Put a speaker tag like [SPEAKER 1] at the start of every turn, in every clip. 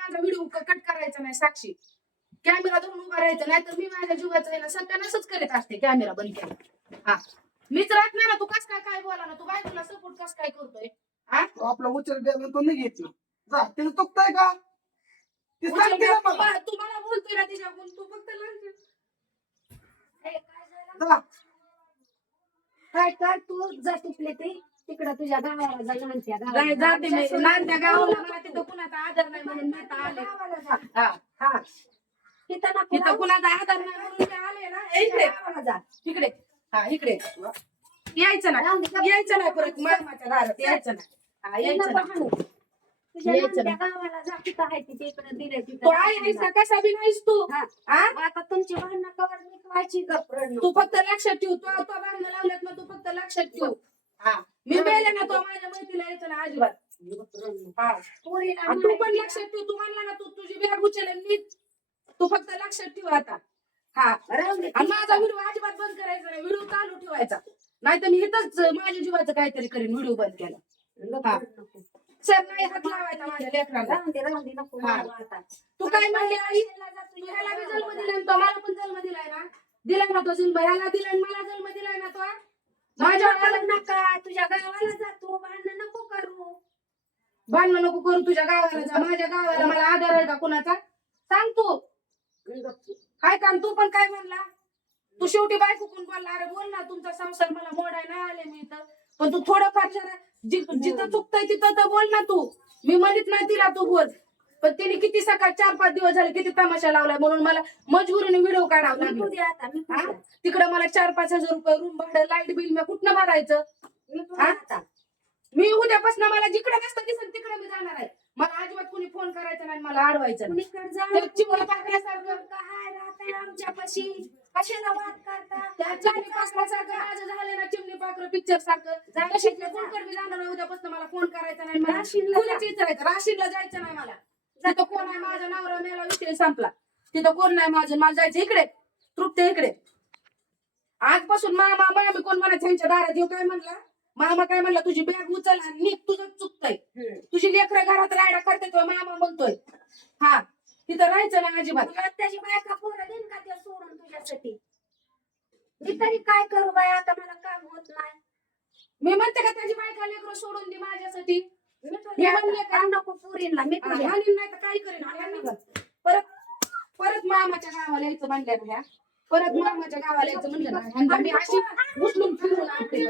[SPEAKER 1] माझा video cut करायचा नाही साक्षी. कॅमेरा धरून उभा राहायचा नाही तर मी माझ्या जीवाचं आहे ना सत्यानाशच करीत असते कॅमेरा बंद केला. हा. मीच राहत नाही ना तू कस काय काय बोला ना तू बायकोला सपोर्ट कस काय करतोय? हा?
[SPEAKER 2] तो आपला उच्चार द्यायला तो नाही घेत. जा तिला चुकताय का? ती सांगते ना मला.
[SPEAKER 1] बोलतोय ना तिच्याकडून तू फक्त लक्ष-
[SPEAKER 3] काय झालं?
[SPEAKER 2] जा.
[SPEAKER 3] काय तू? जा तिकडे ते. तिकडं तुझ्या गावाला जा लहानच्या
[SPEAKER 1] नाही, जाते मी.
[SPEAKER 3] आमच्या
[SPEAKER 1] लहानच्या गावाला मला तिथं कुणाचा आदर नाही म्हणून मी इथं आले.
[SPEAKER 3] गावाला जा.
[SPEAKER 1] हा.
[SPEAKER 3] हा. तिथं नको
[SPEAKER 1] तिथं
[SPEAKER 3] राहू.
[SPEAKER 1] कुणाचा आदर नाही म्हणून मी आले ना. ए, इकडे.
[SPEAKER 3] गावाला जा.
[SPEAKER 1] इकडे. हा इकडे. यायचं ना. यायचं परत. मामाच्या दारात यायचं ना. हा यायचं
[SPEAKER 3] नको
[SPEAKER 1] ना.
[SPEAKER 3] हाणू. तुझ्या
[SPEAKER 1] यायचं
[SPEAKER 3] लहानच्या गावाला जा. तिथं आहे तो
[SPEAKER 1] कसा बी नाहीस तू.
[SPEAKER 3] हा.
[SPEAKER 1] हा?
[SPEAKER 3] आता तुमची भांडणं कवर गप्रण
[SPEAKER 1] तू फक्त लक्षात ठेव. तू तो भांडणं लावल्यात ना तू फक्त लक्षात ठेव हा मी बेले ना तो माझ्या मैत्रीला यायचं ना अजिबात हा
[SPEAKER 3] पोरीला
[SPEAKER 1] आणि तू पण लक्षात ठेव तू म्हणला ना तू तुझी बॅग उचल मी तू फक्त लक्षात ठेव आता. हा. आणि माझा व्हिडिओ अजिबात बंद करायचा नाही व्हिडिओ चालू ठेवायचा. नाही तर मी इथंच माझ्या जीवाचं काहीतरी करीन व्हिडिओ बंद केला. सर नाही हात लावायचा माझ्या लेकराला. तू काय म्हणली आई? ह्याला बी जन्म आणि तो मला पण जन्म दिलाय ना. दिलाय ना तो जन्म ह्याला आणि मला जन्म दिलाय ना तो. माझ्या
[SPEAKER 3] नका. तुझ्या गावाला जातो भांडण नको करू
[SPEAKER 1] तुझ्या गावाला जा माझ्या गावाला मला आधार आहे का कोणाचा? सांग तू. काय काम तू पण काय म्हणला? तू शेवटी बायको कोण बोलला? अरे बोल ना तुमचा संसार मला मोडाय नाही आले मी इथं. पण तू थोडंफार जरा जिथं चुकतंय तिथं तर बोल ना तू. मी म्हणत नाही तिला तू बोल. पण तिने किती सकाळ चार पाच दिवस झाले किती तमाशा लावलाय म्हणून मला मजबुरीने व्हिडिओ काढावा
[SPEAKER 3] मी
[SPEAKER 1] लागला.
[SPEAKER 3] तू दे आता मी? तू दे.
[SPEAKER 1] तिकडे मला चार पाच हजार रुपये रूम भाडं लाइट बिल मी कुठनं भरायचं?
[SPEAKER 3] मी
[SPEAKER 1] उद्यापासून मला जिकडे नसतं दिसत तिकडे मी जाणार आहे. मला अजिबात कोणी फोन करायचा नाही मला अडवायचं नाही.
[SPEAKER 3] कुणीकडे जा
[SPEAKER 1] ते चिमणी पाकल्यासारखं
[SPEAKER 3] काय राहतंय आमच्यापाशी? कशाला वाद
[SPEAKER 1] त्या चिमणी पाकल्यासारखं माझं झालं ना चिमणी पाखरं पिक्चर सारखं. तशीच कोणकडे बी जाणार आहे उद्यापासून मला फोन करायचा नाही मला
[SPEAKER 3] राशीनला
[SPEAKER 1] कुणीच विचारायचं राशीनला जायचं नाही मला. तिथं कोण आहे? माझा नवरा मेला विषय संपला. तिथं कोण नाही? माझं मला जायचं इकडे. तृप्ती इकडे. आजपासून मामा मामी कोण म्हणा त्यांच्या दारात येऊ काय म्हणला? मामा काय म्हणला तुझी बॅग उचल आणि नीट तुझं चुकतंय. तुझी लेकरं घरात रायडा करते तो मामा म्हणतोय. हा तिथं राहायचं ना अजिबात.
[SPEAKER 3] तुला त्याची बायका पोरं देईन का ते सोडून तुझ्यासाठी? मी तरी काय करू बाय आता मला काम होत नाही.
[SPEAKER 1] मी म्हणते का त्याची बायका लेकरं सोडून दे माझ्यासाठी.
[SPEAKER 3] मी तू
[SPEAKER 1] हे म्हणले का?
[SPEAKER 3] नको पुरीला मी तू
[SPEAKER 1] आणि नाही तर काय करेन नाही? परत परत मामाच्या गावाला यायचं म्हणल्या ना ह्या परत मामाच्या गावाला यायचं म्हणलं ना ह्यांना मी अशी उचलून फिरून आणते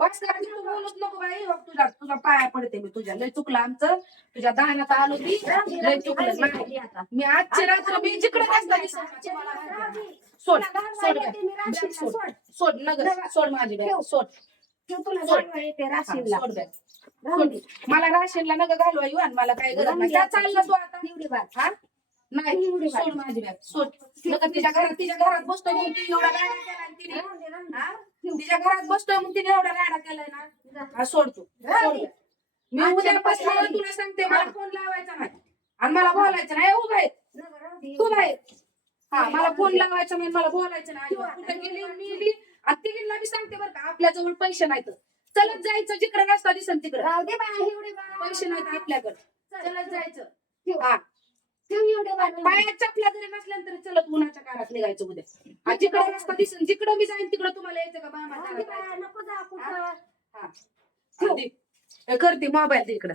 [SPEAKER 1] बस करायची तू बोलूच नको बाई. बघ तुझ्या तुझा पाया पडते मी तुझ्या. लय चुकलं आमचं. तुझ्या दाण्यात आलो ती. लय चुकलं. नाही. मी आजची रात्र मी जिकडे रस्ता दिसला, तुम्हाला माहिती आहे. सोड सोड बॅग. सोड सोड. नगर. सोड माझी बॅग सोड.
[SPEAKER 3] तुला. जाणवा येते राशीनला
[SPEAKER 1] सोड बॅग. मला राशनला नका घालवा येऊ आणि मला काय गरज नाही. त्या चाललं तू आता.
[SPEAKER 3] एवढी बात.
[SPEAKER 1] हा? नाही
[SPEAKER 3] एवढी बात.
[SPEAKER 1] सोड माझी बॅग सोड. नका तिच्या घरात तिच्या घरात बसतोय म्हणून एवढा आणि तिने.
[SPEAKER 3] राहून दे, राहून दे.
[SPEAKER 1] हा? तिच्या घरात बसतोय म्हणून तिने एवढा राडा केलाय ना. हा, सोड तू. सोड. बॅग. मी
[SPEAKER 3] आजच्या
[SPEAKER 1] उद्यापासून
[SPEAKER 3] पासून
[SPEAKER 1] तुला सांगते मला फोन लावायचा नाही. आणि मला बोलायचं नाही उभा आहे. तू नाही हा मला फोन लावायचा नाही मला बोलायचं नाही. अजिबात. कुठे गेली मी गेली आणि तिघींना मी सांगते बरं का आपल्या जवळ पैसे नाहीत. चलत जायचं जिकडे रस्ता दिसन तिकडे.
[SPEAKER 3] राहू दे बाय एवढी.
[SPEAKER 1] पैसे नाहीत आपल्याकडे. चलत जायचं. हा. पायात चपला जरी नसल्यानंतर चलत उन्हाच्या काळात निघायचं उद्या. हा, जिकडे रस्ता दिसन जिकडे मी जाईन तिकडे तुम्हाला यायचं का? मामा करते मोबाईल तिकडं